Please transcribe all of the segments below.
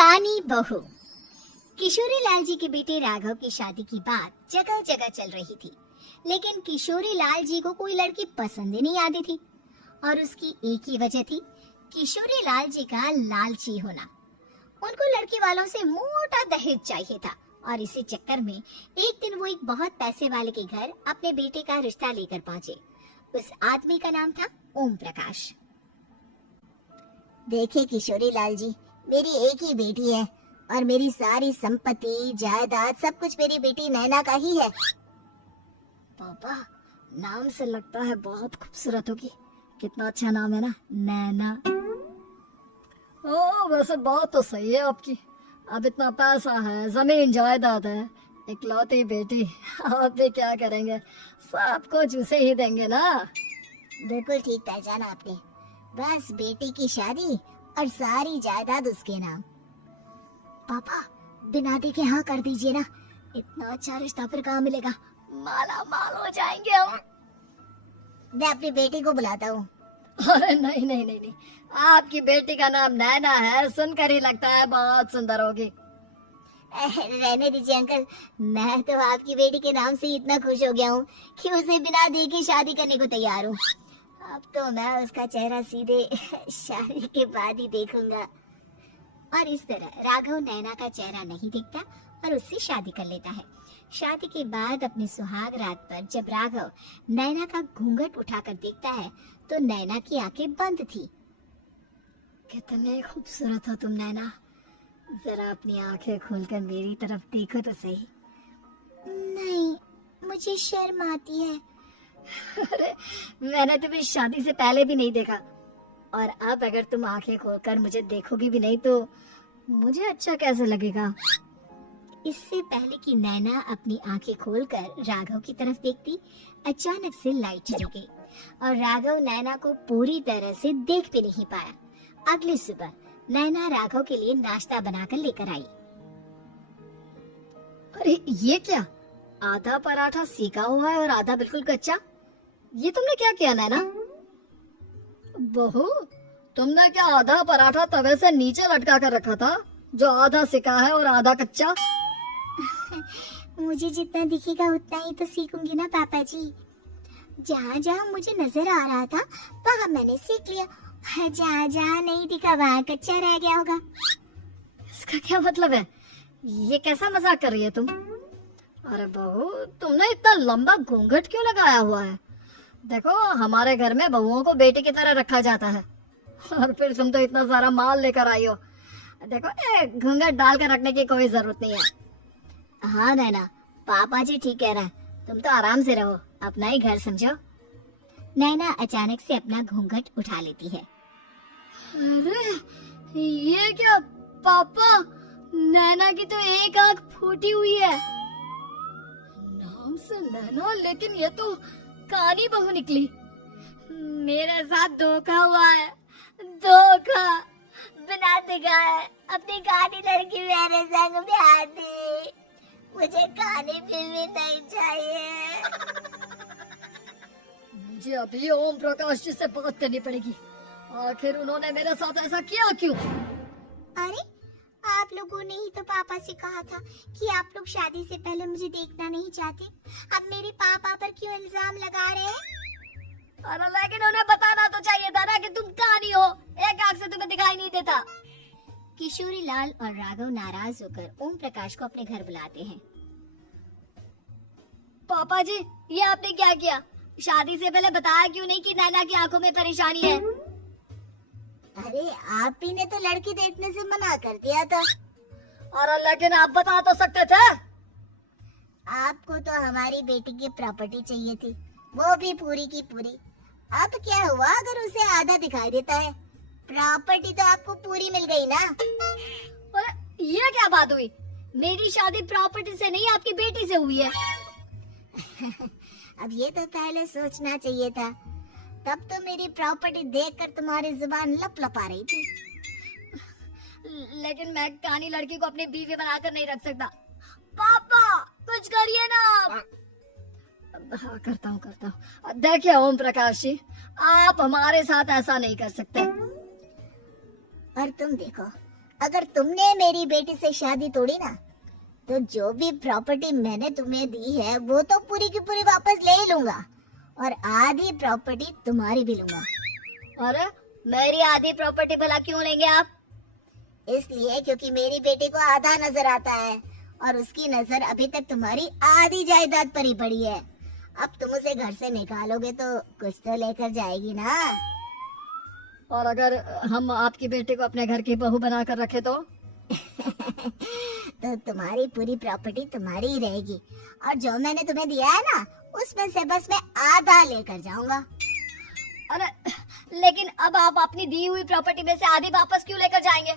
कानी बहू। किशोरी लाल जी के बेटे राघव की शादी की बात जगह जगह चल रही थी, लेकिन किशोरी लाल जी को कोई लड़की पसंद ही नहीं आती थी। और उसकी एक ही वजह थी, किशोरी लाल जी का लालची होना। उनको लड़की वालों से मोटा दहेज चाहिए था और इसी चक्कर में एक दिन वो एक बहुत पैसे वाले के घर अपने बेटे का रिश्ता लेकर पहुंचे। उस आदमी का नाम था ओम प्रकाश। देखिए किशोरी लाल जी, मेरी एक ही बेटी है और मेरी सारी संपत्ति जायदाद सब कुछ मेरी बेटी नैना का ही है। पापा, नाम से लगता है बहुत खूबसूरत होगी। कितना अच्छा नाम है ना, नैना। ओ, वैसे बात तो सही है आपकी। अब इतना पैसा है, जमीन जायदाद है, इकलौती बेटी, आप भी क्या करेंगे? सब कुछ उसे ही देंगे ना। बिल्कुल ठीक पहचाना आपने। बस बेटी की शादी और सारी जायदाद उसके नाम। पापा, बिना देखे हाँ कर दीजिए ना। इतना अच्छा रिश्ता फिर कहाँ मिलेगा? माला माल हो जाएंगे हम। मैं अपनी बेटी को बुलाता हूँ। अरे नहीं नहीं नहीं नहीं, आपकी बेटी का नाम नैना है, सुनकर ही लगता है बहुत सुंदर होगी। रहने दीजिए अंकल, मैं तो आपकी बेटी के नाम से इतना खुश हो गया हूँ कि उसे बिना देखे शादी करने को तैयार हूँ। अब तो मैं उसका चेहरा सीधे शादी के बाद ही देखूंगा। और इस तरह राघव नैना का चेहरा नहीं देखता और उससे शादी कर लेता है। शादी के बाद अपनी सुहाग रात पर जब राघव नैना का घूंघट उठाकर देखता है तो नैना की आंखें बंद थी। कितने खूबसूरत हो तुम नैना, जरा अपनी आंखें खोलकर मेरी तरफ देखो तो सही। नहीं, मुझे शर्म आती है। अरे, मैंने तुम्हें शादी से पहले भी नहीं देखा और अब अगर तुम आंखें खोलकर मुझे देखोगी भी नहीं तो मुझे अच्छा कैसे लगेगा? इससे पहले कि नैना अपनी आंखें खोलकर राघव की तरफ देखती, अचानक से लाइट चली गई और राघव नैना को पूरी तरह से देख भी नहीं पाया। अगली सुबह नैना राघव के लिए नाश्ता बनाकर लेकर आई। अरे ये क्या, आधा पराठा सेका हुआ है और आधा बिल्कुल कच्चा। ये तुमने क्या किया नैना? बहू, तुमने क्या आधा पराठा तवे से नीचे लटका कर रखा था जो आधा सेका है और आधा कच्चा? मुझे जितना दिखेगा उतना ही तो सीखूंगी ना पापा जी। जहाँ जहाँ मुझे नजर आ रहा था वहाँ मैंने सीख लिया, जहाँ जहाँ नहीं दिखा वहाँ कच्चा रह गया होगा। इसका क्या मतलब है? ये कैसा मजाक कर रही है तुम? अरे बहू, तुमने इतना लंबा घूंघट क्यों लगाया हुआ है? देखो, हमारे घर में बहुओं को बेटे की तरह रखा जाता है और फिर तुम तो इतना सारा माल लेकर आई हो। देखो, घूंघट डाल कर रखने की कोई जरूरत नहीं है। हाँ नैना, पापा जी ठीक कह रहे हैं, तुम तो आराम से रहो, अपना ही घर समझो। नैना अचानक से अपना घूंघट उठा लेती है। अरे ये क्या पापा, नैना की तो एक आंख फूटी हुई है। नाम से नैना, लेकिन ये तो कानी बहू निकली। मेरे साथ धोखा हुआ है, धोखा। बिना दिखाए अपनी कानी लड़की मेरे संग ब्याह दी। मुझे कानी फिल्मी नहीं चाहिए। मुझे अभी ओम प्रकाश जी से बात करनी पड़ेगी। आखिर उन्होंने मेरे साथ ऐसा किया क्यों? अरे, आप लोगों ने ही तो पापा से कहा था कि आप लोग शादी से पहले मुझे देखना नहीं चाहते। अब मेरे पापा पर क्यों इल्जाम लगा रहे हैं? अरे लेकिन उन्हें बताना तो चाहिए था ना कि तुम कानी हो, एक आंख से तुम्हें दिखाई नहीं देता। किशोरी लाल और राघव नाराज होकर ओम प्रकाश को अपने घर बुलाते हैं। पापा जी, ये आपने क्या किया? शादी से पहले बताया क्यों नहीं कि नैना की आंखों में परेशानी है? अरे, आप ही ने तो लड़की देखने से मना कर दिया था। अरे लेकिन आप बता तो सकते थे। आपको तो हमारी बेटी की प्रॉपर्टी चाहिए थी, वो भी पूरी की पूरी। अब क्या हुआ अगर उसे आधा दिखाई देता है? प्रॉपर्टी तो आपको पूरी मिल गई ना। अरे ये क्या बात हुई? मेरी शादी प्रॉपर्टी से नहीं, आपकी बेटी से हुई है। अब ये तो पहले सोचना चाहिए था, तब तो मेरी प्रॉपर्टी देखकर तुम्हारी जुबान लप लपा रही थी। लेकिन मैं कानी लड़की को अपनी बीवी बनाकर नहीं रख सकता। पापा, कुछ करिए ना आप। हाँ, करता हूँ। देखिए ओम प्रकाश जी, आप हमारे साथ ऐसा नहीं कर सकते। और तुम देखो, अगर तुमने मेरी बेटी से शादी तोड़ी ना, तो जो भी प्रॉपर्टी मैंने तुम्हें दी है वो तो पूरी की पूरी वापस ले ही लूंगा, और आधी प्रॉपर्टी तुम्हारी भी लूंगा। अरे मेरी आधी प्रॉपर्टी भला क्यों लेंगे आप? इसलिए क्योंकि मेरी बेटी को आधा नजर आता है और उसकी नजर अभी तक तुम्हारी आधी जायदाद पर ही पड़ी है। अब तुम उसे घर से निकालोगे तो कुछ तो लेकर जाएगी ना। और अगर हम आपकी बेटी को अपने घर की बहू बना कर रखे तो? तो तुम्हारी पूरी प्रॉपर्टी तुम्हारी ही रहेगी, और जो मैंने तुम्हें दिया है ना, उसमें से बस मैं आधा लेकर जाऊंगा। अरे लेकिन अब आप अपनी दी हुई प्रॉपर्टी में से आधी वापस क्यों लेकर जाएंगे?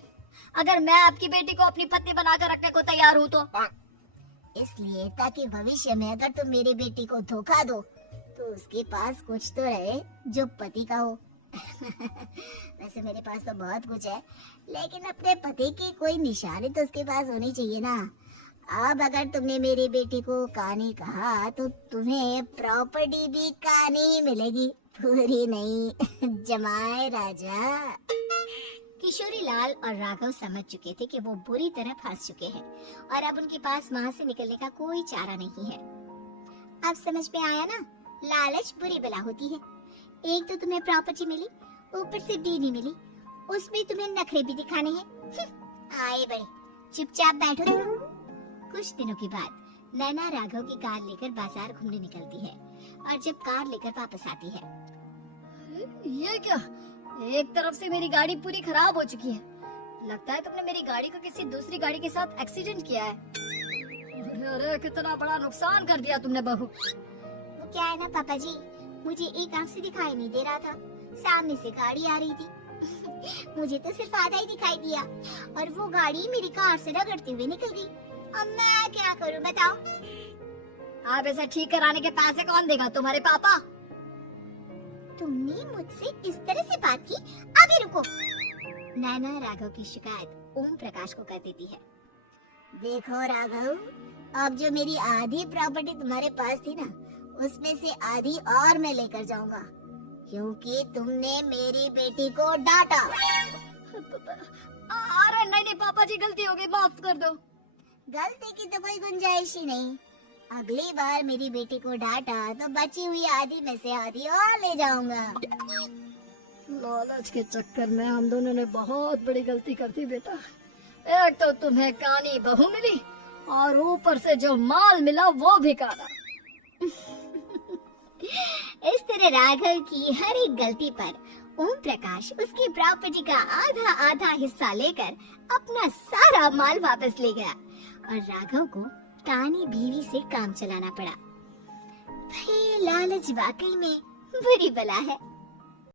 अगर मैं आपकी बेटी को अपनी पत्नी बनाकर रखने को तैयार हूँ तो? इसलिए ताकि भविष्य में अगर तुम मेरी बेटी को धोखा दो तो उसके पास कुछ तो रहे जो पति का हो। वैसे मेरे पास तो बहुत कुछ है, लेकिन अपने पति की कोई निशानी तो उसके पास होनी चाहिए ना। अब अगर तुमने मेरी बेटी को कहानी कहा तो तुम्हें प्रॉपर्टी भी कहानी ही मिलेगी, पूरी नहीं। जमाए राजा। किशोरी लाल और राघव समझ चुके थे कि वो बुरी तरह फंस चुके हैं और अब उनके पास वहाँ से निकलने का कोई चारा नहीं है। अब समझ में आया ना, लालच बुरी बला होती है। एक तो तुम्हें प्रॉपर्टी मिली, ऊपर से बीवी मिली, उसमें तुम्हें नखरे भी दिखाने हैं। आए बड़े, चुपचाप बैठो तुम। कुछ दिनों के बाद नैना राघव की कार लेकर बाजार घूमने निकलती है और जब कार लेकर वापस आती है, ये क्या? एक तरफ से मेरी गाड़ी पूरी खराब हो चुकी है। लगता है तुमने मेरी गाड़ी को किसी दूसरी गाड़ी के साथ एक्सीडेंट किया है। अरे कितना बड़ा नुकसान कर दिया तुमने बहू। वो क्या है ना पापा जी, मुझे एक आंख से दिखाई नहीं दे रहा था, सामने से गाड़ी आ रही थी। मुझे तो सिर्फ आधा ही दिखाई दिया और वो गाड़ी मेरी कार से रगड़ते हुए निकल गई। अब मैं क्या करूं बताओ? आप इसे ठीक कराने के पैसे कौन देगा? तुम्हारे पापा? तुमने मुझसे इस तरह से बात की? अभी रुको। नैना राघव की शिकायत ओम प्रकाश को कर देती है। देखो राघव, अब जो मेरी आधी प्रॉपर्टी तुम्हारे पास थी ना, उसमें से आधी और मैं लेकर जाऊंगा, क्योंकि तुमने मेरी बेटी को डांटा। अरे नहीं नहीं पापा जी, गलती हो गई, माफ कर दो। गलती की तो कोई गुंजाइश ही नहीं। अगली बार मेरी बेटी को डांटा तो बची हुई आधी में से आधी और ले जाऊंगा। लालच के चक्कर में हम दोनों ने बहुत बड़ी गलती कर दी बेटा। एक तो तुम्हें कानी बहू मिली और ऊपर से जो माल मिला वो भी काला। इस तरह राघव की हर एक गलती पर ओम प्रकाश उसकी प्रॉपर्टी का आधा आधा हिस्सा लेकर अपना सारा माल वापस ले गया और राघव को कानी बीवी से काम चलाना पड़ा। भाई लालच वाकई में बुरी बला है।